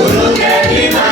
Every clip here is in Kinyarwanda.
Utayuna,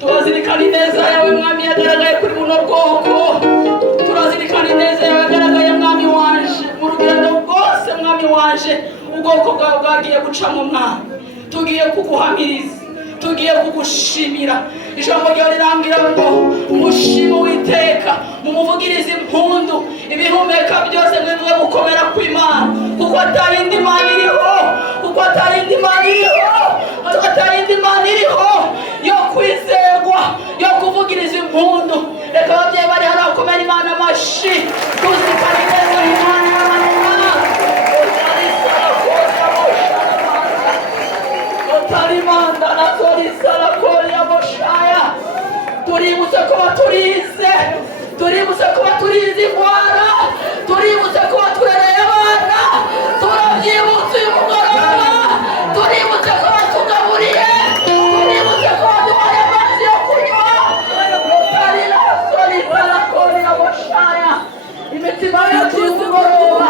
turazirikana ineza yawe mwami yagaragaye kuri buno bwoko, turazirikana ineza yawe yagaragaye mwami wanje mu rugendo rwose mwami wanje ubwoko bwawe bwagiye gucamo mwami, tugiye kuguhamiriza, tugiye kugushimira. Ijambo ryawe rirambwira ngo mushime Uwiteka, mumuvugirize impundu, ibihumeka byose mwivuge gukomera kw'Imana, kuko atayindi Mana iriho, kuko atayindi Mana iriho, kuko atayindi Mana iriho yo kwizerwa, yo kuvugiriza impundu. Reka ababyeyi bari hano bakomera Imana amashyi, tuzirikane neza Imana y'abanyamana. Otarimanda na Zorisala Korea Moshaya. Tuributse ko baturize, tuributse ko baturize indwara, tuributse ko baturereye abana, turabyibutse uyu mugoroba, tuributse ko batugaburiye, tuributse ko baduhaye amazi yo kunywa. Otarila Zorisala Korea Moshaya. Imitima yacu y'umugoroba,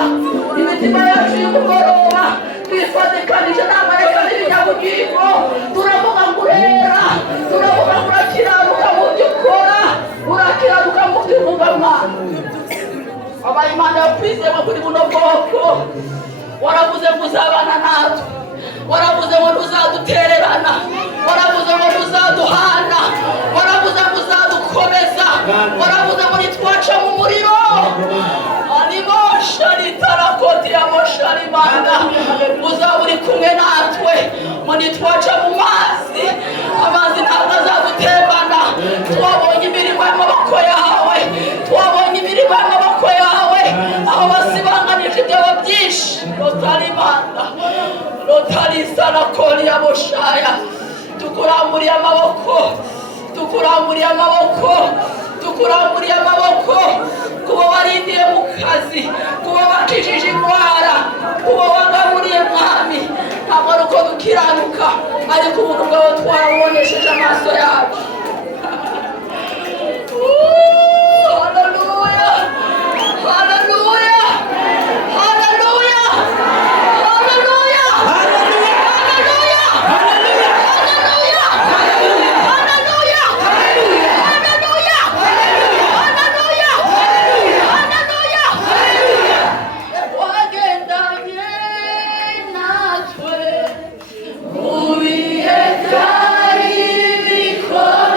imitima yacu y'umugoroba twifatikanije n'amareka n'ibinyabugingo, turavuga ngo urera, turavuga ngo urakiranuka mu byo ukora, urakiranuka mu byo uvuga Mana. Abaye Imana yakwizeye kuri buno bwoko, waravuze ngo uzabana natwe, waravuze ngo ntuzadutererana, waravuze ngo ntuzaduhana, waravuze ngo uzadukomeza, waravuze ngo nitwaca mu muriro Tarakoti ya moshari Mana, uzaba uri kumwe natwe, ngo nitwaca mu mazi, amazi ntabwo azadutembana. Twabonye imirimo y'amaboko yawe, twabonye imirimo y'amaboko yawe, aho basibanganije ibyobo byinshi. Rotari Mana, Rotari Sarakori ya moshaya, tukuramburiye amaboko, tukuramburiye amaboko, tukuramburiye amaboko, kuba warindiye mu kazi, kuba wakijije indwara, kuba wagaburiye mwami. Ntabwo ari uko dukiranuka, ariko ubuntu bwawe twabubonesheje amaso yacu. Haleluya, haleluya, haleluya, haleluya, haleluya, haleluya, haleluya, haleluya, haleluya, haleluya, haleluya. Wagendanye natwe mu bihe byari bikomeye.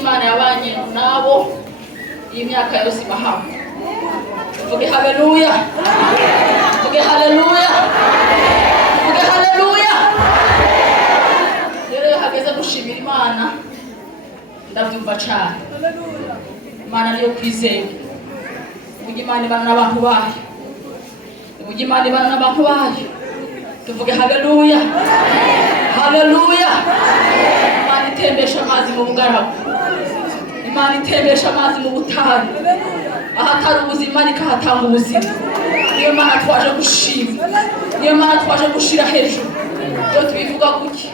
Imana yabanye nabo iyi myaka yose bahawe. Vuge haleluya, vuge haleluya, vuge haleluya. Rero hageze gushimira Imana ndabyumva cyane. Imana niyo kwizera. Vuge Imana ibana n'abantu bayo, vuge Imana ibana n'abantu bayo. Tuvuge haleluya, haleluya. Imana itembesha amazi mu bugaragu, Imana itembesha amazi mu butayu, ahatari ubuzima ikahatanga ubuzima. Niyo Mana twaje gushima, niyo Mana twaje gushira hejuru. Iyo tubivuga gutya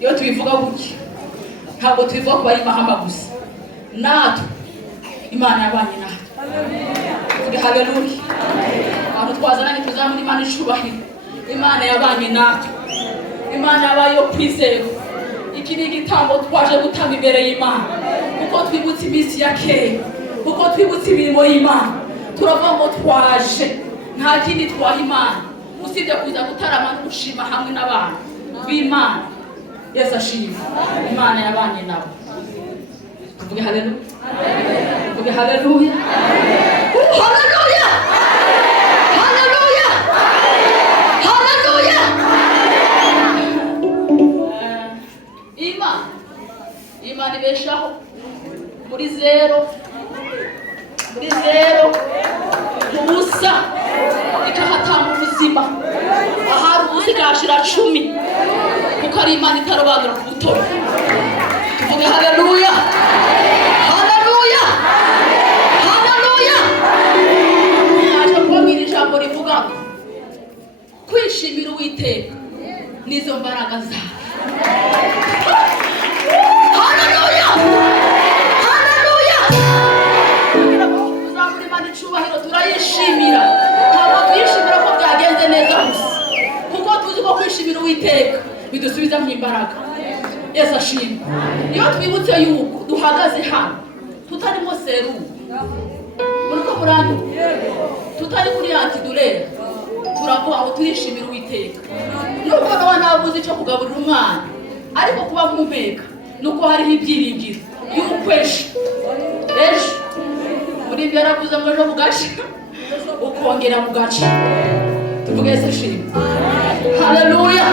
iyo tubivuga gutya ntabwo tubivuga ku bari mahama gusa, natwe Imana yabanye natwe. Tuvuge haleluya. Abantu twazananye tuzamura Imana icubahiro. Imana yabanye natwe, Imana yabaye yo kwizerwa. Iki ni igitambo twaje gutanga imbere y'Imana, kuko twibutse iminsi ya kera, kuko twibutse imirimo y'Imana. Turavuga ngo twaje, nta kindi twaha Imana usibye kuza gutarama no gushima hamwe n'abantu b'Imana. Yesu ashimwe. Imana yabanye nabo. Tuvuge haleluya. Tuvuge haleluya. Haleluya. Haleluya. Haleluya. Imana ibeshaho muri zero, ubusa ikahatanga ubuzima. Ahari ubusa igashira 10, kuko ari Imana itarobanura ku butoni. Tuvuge haleluya. Haleluya. Haleluya. Naje kubabwira ijambo rivuga kwishimira Uwiteka nizo mbaraga zawe. Haleluya. Haleluya. Uzamura Imana icubahiro, turayishimira. Ntabwo tuyishimira ko byagenze neza gusa, kuko tuzi ko kwishimira Uwiteka bidusubiza mu imbaraga. Yesu ashimwe. Iyo twibutse yuko duhagaze hano tutarimo serumu, muriko murantu, tutari kuri antidurere, turavuga ngo turishimira Uwiteka. Nubwo nawe nabuze icyo kugaburira umwana, ariko kuba mumpeka nuko hariho ibyiringiro yuko ejo muri ibyo yaravuze ngo ejo bugace ukongera bugace. Tuvuge Yesu ashimwe. Haleluya.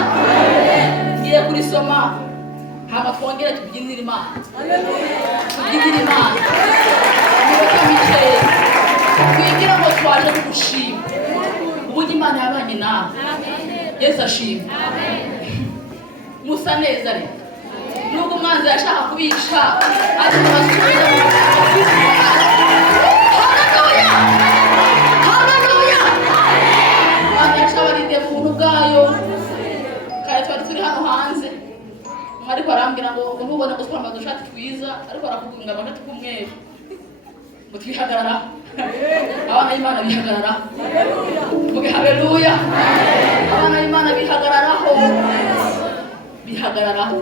Ngiye kurisoma hama twongere tubyinire Imana. Tubyinire Imana. Niba mikeya twigira ngo twaje gushima ubundi Imana yabanye nawe. Yesu ashimwe. Musa neza rero, nubwo umwanzi yashaka kubica ariko basubiza mu haleluya. Haleluya. Imana yashabarinde mu buntu bwayo. Kare twari turi hano hanze, ariko arambwira ngo ntubone ko twambaye udushati twiza, ariko arakubwira ngo agashati k'umweru ngo twihagararaho. Abana b'Imana bihagararaho. Tuvuge haleluya. Abana b'Imana bihagararaho. Bihagararaho.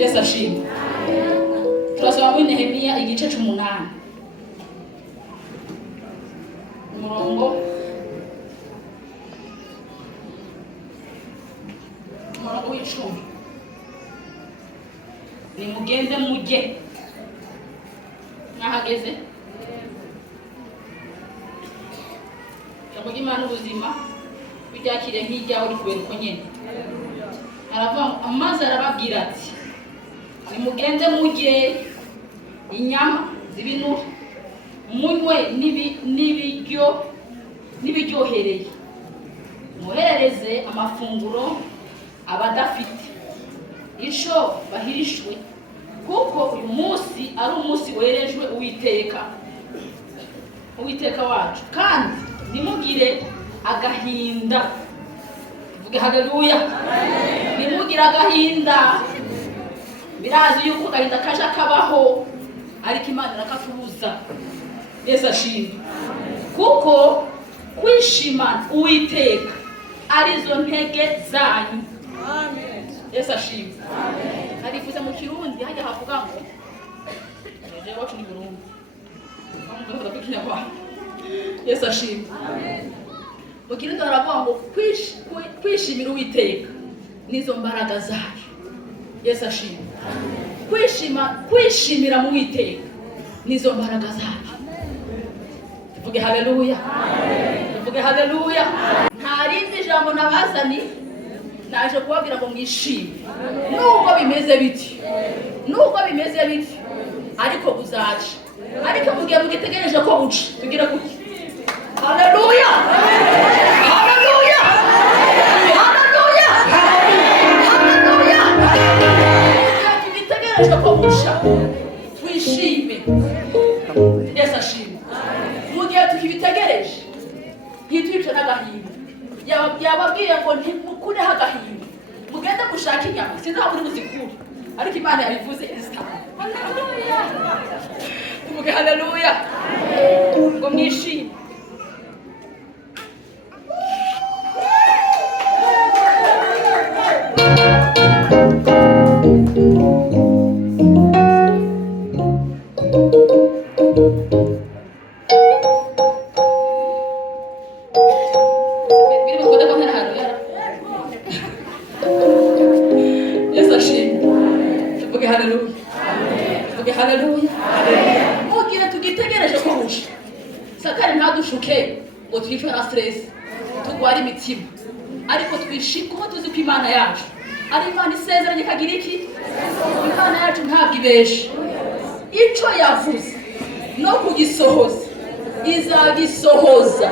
Yesu ashimwe. Turasoma muri Nehemiya igice 8 umurongo w'10. Nimugende mujye. Nahageze. Jambo ry'Imana ubuzima bijakire nk'ijyaho uri kubera uko nyene. Aravuga amazi arababwira ati nimugende mujye inyama z'ibinure, munywe n'ibiryohereye, muherereze amafunguro abadafite ico bahirishwe, kuko uyu munsi ari umunsi werejwe Uwiteka wacu, kandi nimugire agahinda. Tuvuge haleluya. Nimugire agahinda. Birazi yuko agahinda kaje kabaho, ariko Imana irakatubuza. Yesu ashimwe. Kuko kwishima Uwiteka arizo ntege zanyu. Amen. Yesu ashimwe. Amen. Harivuze mu Kirundi hajya havuga ngo eje wacu ni Burundi. Yesu ashimwe. Amen. Mu Kirundi haravuga ngo kwishimira Uwiteka nizo mbaraga zayo. Yesu ashimwe. Kwishimira mu Uwiteka nizo mbaraga zayo. Tuvuge haleluya. Tuvuge haleluya. Nta rindi jambo nabazani, naje kubabwira ngo mwishime. Nubwo bimeze biti, ariko buzaje. Ariko mugiye mugitegereje ko buca, tugira kuki. Haleluya. Haleluya. Haleluya. Haleluya. Tugitegereje ko buca, twishime. Yesu ashimwe. Mugiye tukibitegereje ntitwice n'agahinda. Yababwiye ngo ntimukureho agahinda, mugende gushaka inyama sinzaba muri muzikure ariko Imana yabivuze Esther. Tuvuge haleluya ngo mwishime. Mugihe tugitegereje ko busha Satani ntadushuke ngo twicwe na stress tugwara imitima, ariko twishime kuko tuzi ko Imana yacu ari Imana isezeranye kagira iki. Imana yacu ntabwo ibesha, ico yavuze no kugisohoza izagisohoza.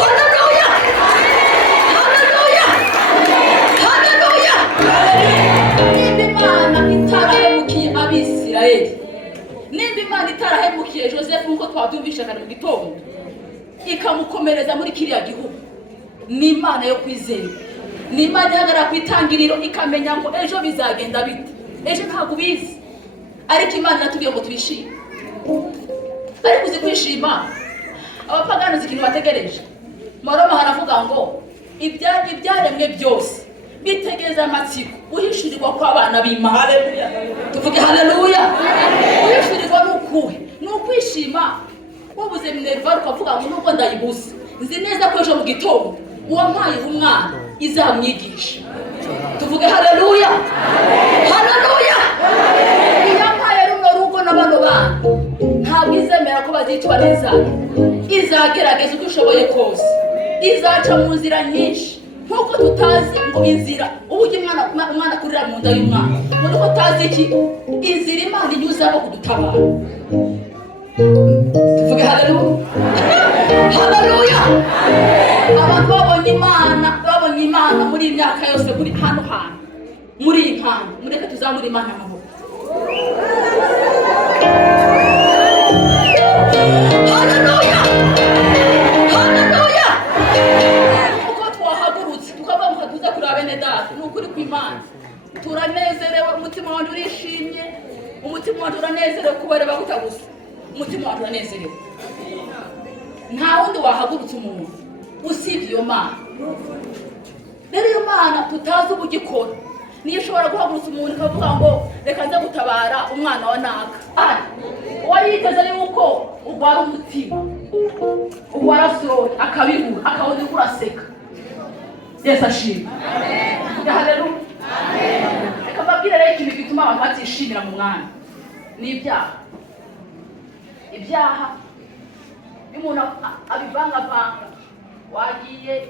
Haleluya, haleluya, haleluya. Nimba Imana itarahemukiye Abisirayeli, nimba Imana itarahemukiye Joseph nkuko twabyumvisha kare mu gitondo ikamukomereza muri kiriya gihugu, ni Imana yo kwizera. Ni Imana ihagarara ku itangiriro ikamenya ngo ejo bizagenda bite. Ejo ntabwo ubizi, ariko Imana iratubwiye ngo twishime. Ariko uzi kwishima abapagani uzi ikintu bategereje. Maroma haravuga ngo ibyaremwe byose bitegereza amatsiko uhishurirwa kw'abana b'Imana. Tuvuge haleluya. Uhishurirwa n'ukuhe? N'ukwishima. Wabuze Minerva ukavuga ngo nubwo ndayibuze nzi neza ko ejo mu gitondo uwampaye umwana izamwigisha. Tuvuge haleluya, haleluya. Iyampaye runo rugo n'abano bana ntabwo izemera ko bazitwa neza, izagerageza uko ishoboye kose, izaca mu nzira nyinshi nkuko tutazi ngo inzira uburyo umwana kurira mu nda y'umwana ngo uko tazi iki inzira Imana inyuzamo kudutabara. Tuvuge haleluya, haleluya. Abantu babonye Imana muri iyi myaka yose, muri hano hantu, muri iyi mpano, mureke tuzamure Imana amaboko. Haleluya, haleluya. Uko twahagurutse tukavuga ngo tuze kuraba bene data, ni ukuri kw'Imana turanezerewe, umutima wanjye urishimye, umutima wanjye uranezerewe kubareba gutagusa, umutima wanjye uranezerewe. Nta wundi wahagurutse umuntu usibye iyo Mana. Rero iyo Mana tutazi uburyo ikora niyo ishobora guhagurutsa umuntu ikavuga ngo reka nze gutabara umwana wa naka. Uwayiteze yuko ugwara umutima, ugwara sorori, akabibura, akabona uko uraseka. Yesu ashimwe. Haleluya. Reka mbabwire rero ikintu gituma abantu batishimira mu mwanya ni ibyaha. Ibyaha umuntu abivangavanga. Wagiye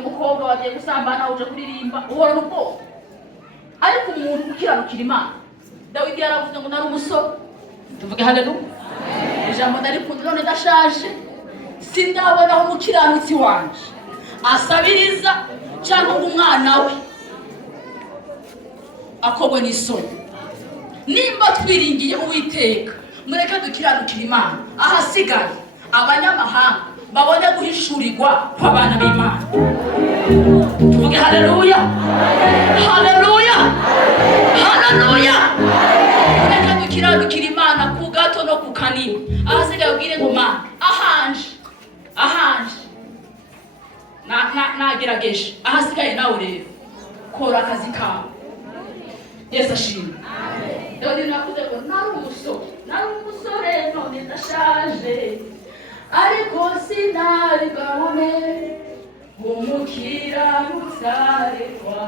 umukobwa wagiye gusambana uje kuririmba uhora ubwo, ariko umuntu ukiranukira Imana. Dawidi yaravuze ngo nari umusore. Tuvuge haleluya. Ijambo ndarikunda none ndashaje, sindabona aho umukiranutsi wanje asabiriza cyangwa ngo umwana we akobwe n'isoni. Nimba twiringiye Uwiteka mureke dukiranukira Imana, ahasigaye abanyamahanga babone guhishurirwa kw'abana b'Imana. Tuvuge haleluya, haleluya, haleluya. Mureke dukiranukira Imana ku gato no ku kanini, ahasigaye ubwire ngo Mana ahanje nagerageje, ahasigaye nawe rero kora akazi kawe. Yesu ashimwe. Dawidi navuze ngo nari umusore none ndashaje, ariko sinari bwabone umukiranutsi arekwa.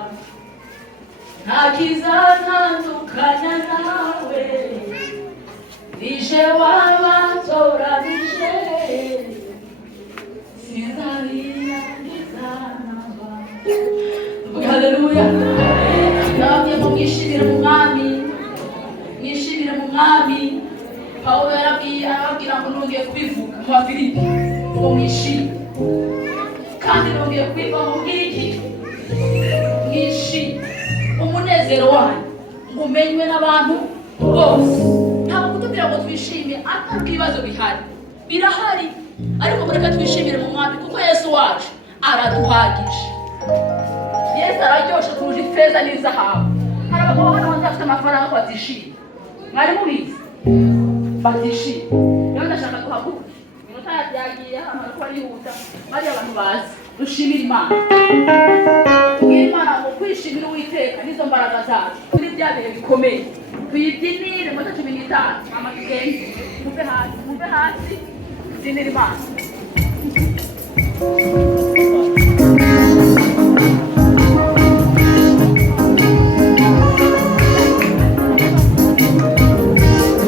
Nta kizantandukanya nawe, nije wabatoranije, sinzabirangiza namba. Haleluya. Namwe mwishimire mu mwami, mwishimire mu mwami. Pawulo arababwira ngo nongeye kubivuga mu Bafilipi ngo mwishime, kandi nongeye kubivuga mu bw'iki mwishime. Umunezero wanyu ngo umenywe n'abantu bose. Ntabwo kutubwira ngo twishime atari ibibazo bihari, birahari, ariko mureka twishimire mu mwami kuko Yesu wacu araduhagije. Yesu araryoshe kurusha ifeza n'izahabu. Hari abagabo hano bafite amafaranga batishimye, mwari mubizi batishimye. Rero ndashaka guhaguruka, iminota yagiye hano ko arihuta, bari abantu bazi dushimira Imana. Tubwire Imana ngo kwishimira Uwiteka nizo mbaraga zacu kuri bya bihe bikomeye. Tuyibyinire mu 15 amatugende muve hasi tubyinire Imana.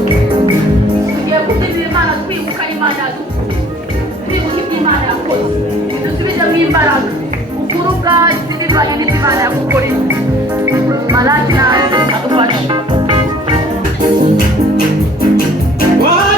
Tugiye kubyinira Imana twibuka Imana yadukuye, twibuka ibyo Imana yakoze, dusubizemo imbaraga ukuri ubwacu n'ibivanye n'ibyo Imana yagukoreye. Malaki naze adufashe. Why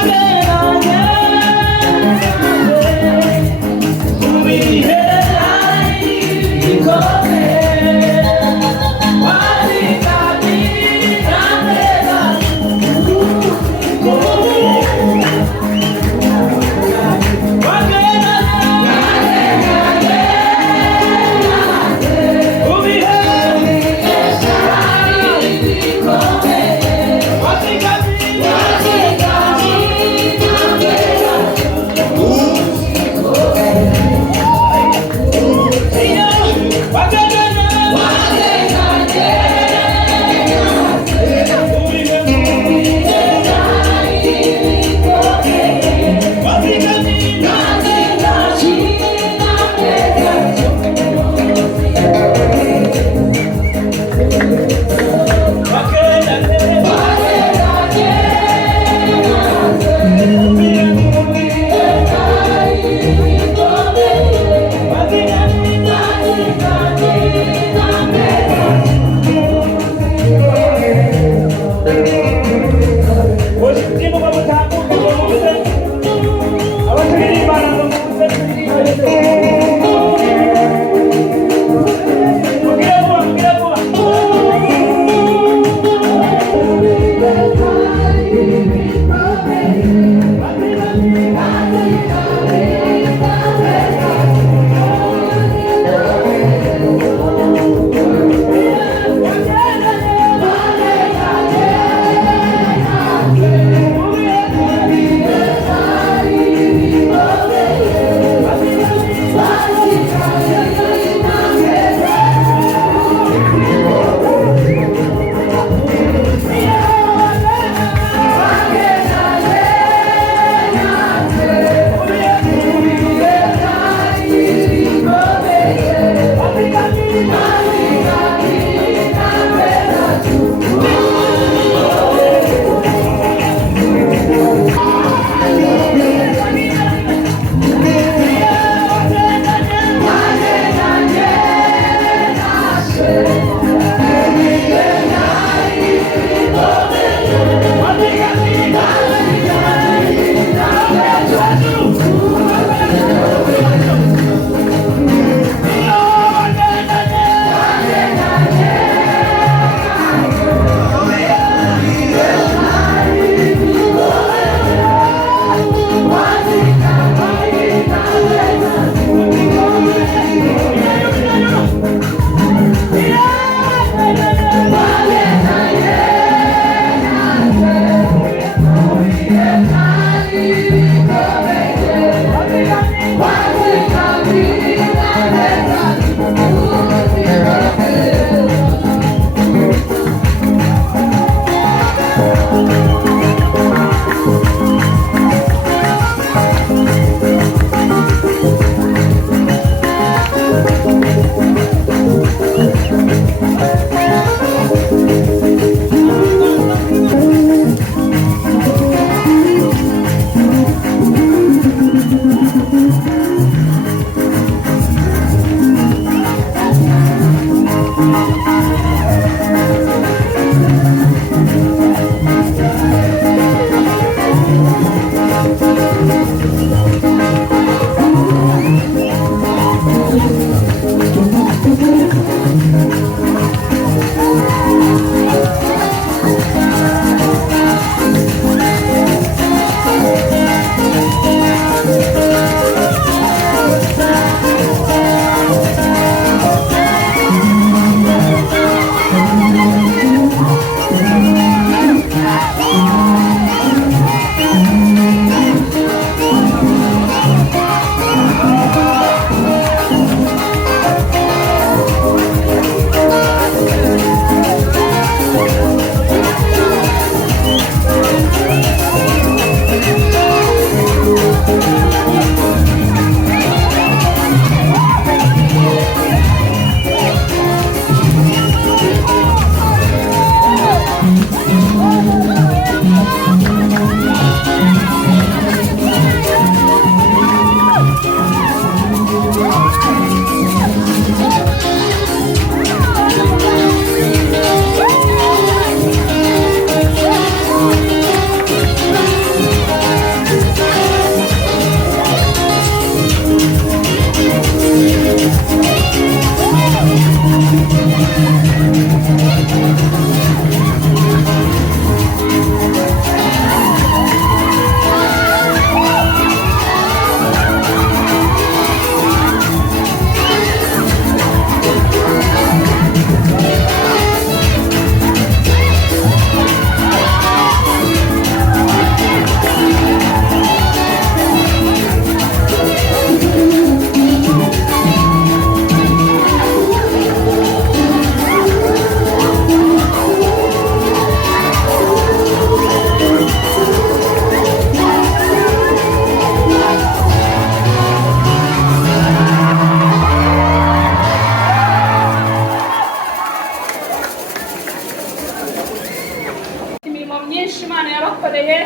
byinshi Imana yabakoreye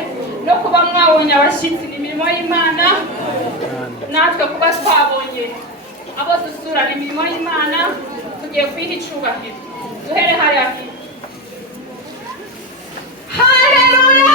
no kuba mwabonye abashyitsi imirimo y'Imana, natwe kuba twabonye abo dusurana imirimo y'Imana, tugiye kwiha icyubahiro. Duhere hariya. Haleluya!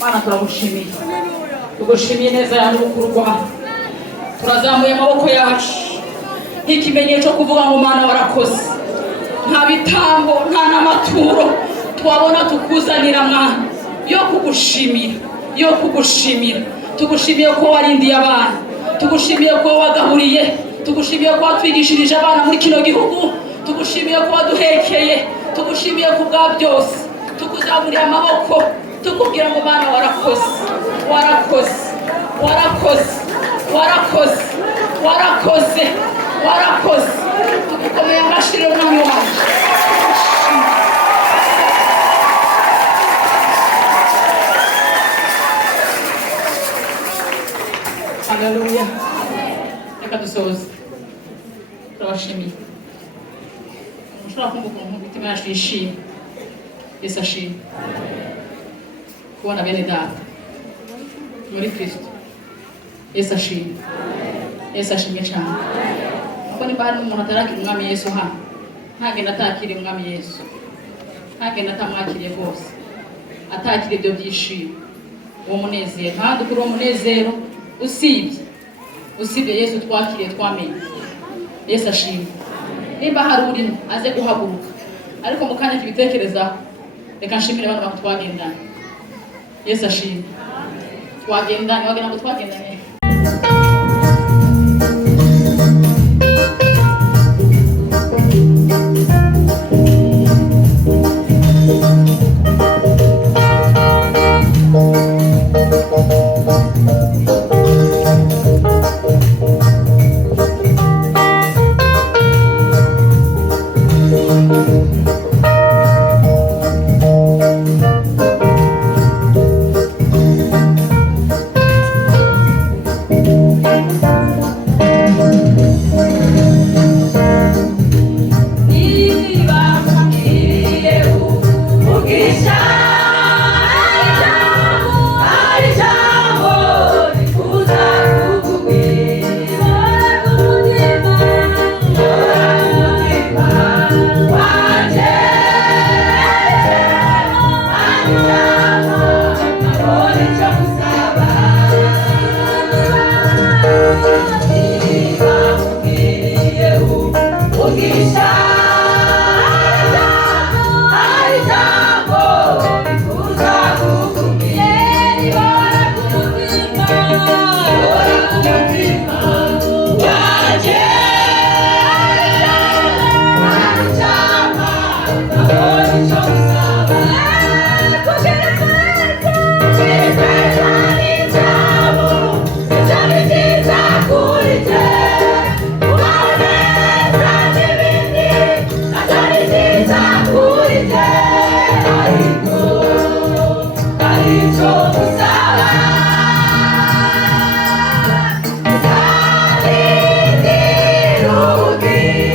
Mana turagushimiye, tugushimiye neza yawe n'ubukuru bwawe. Turazamuye amaboko yacu nk'ikimenyetso cyo kuvuga ngo Mana warakoze. Nta bitambo nta n'amaturo twabona tukuzanira Mwana yo kugushimira, yo kugushimira. Tugushimiye ko warindiye abana, tugushimiye ko wagaburiye, tugushimiye ko watwigishirije abana muri kino gihugu, tugushimiye ko waduhekeye, tugushimiye ku bwa byose. Tukuzamurira amaboko tukubwira ngo Mana warakoze, warakoze, warakoze, warakoze, warakoze, warakoze. Tugukomeye amashyi n'umwami wacu. Haleluya. Reka dusoze. Turabashimiye. Mushobora kumva ukuntu imitima yacu yishimye. Yesu ashimwe. Kubona bene data muri Kristo. Yesu ashimwe. Yesu ashimwe cyane. Kuko niba hari umuntu atarakira umwami Yesu hano, ntagenda atakiriye umwami Yesu, ntagenda atamwakiriye rwose, atakira ibyo byishimo, uwo munezero. Kandi kuri uwo munezero usibye Yesu twakiriye twamenye. Yesu ashimwe. Niba hari urimo aze guhaguruka, ariko mu kanya kibitekerezaho, reka nshimire abantu bako twagendanye. Yesu ashimwe. Twagendanye, wagira ngo twagendanye. ubwiza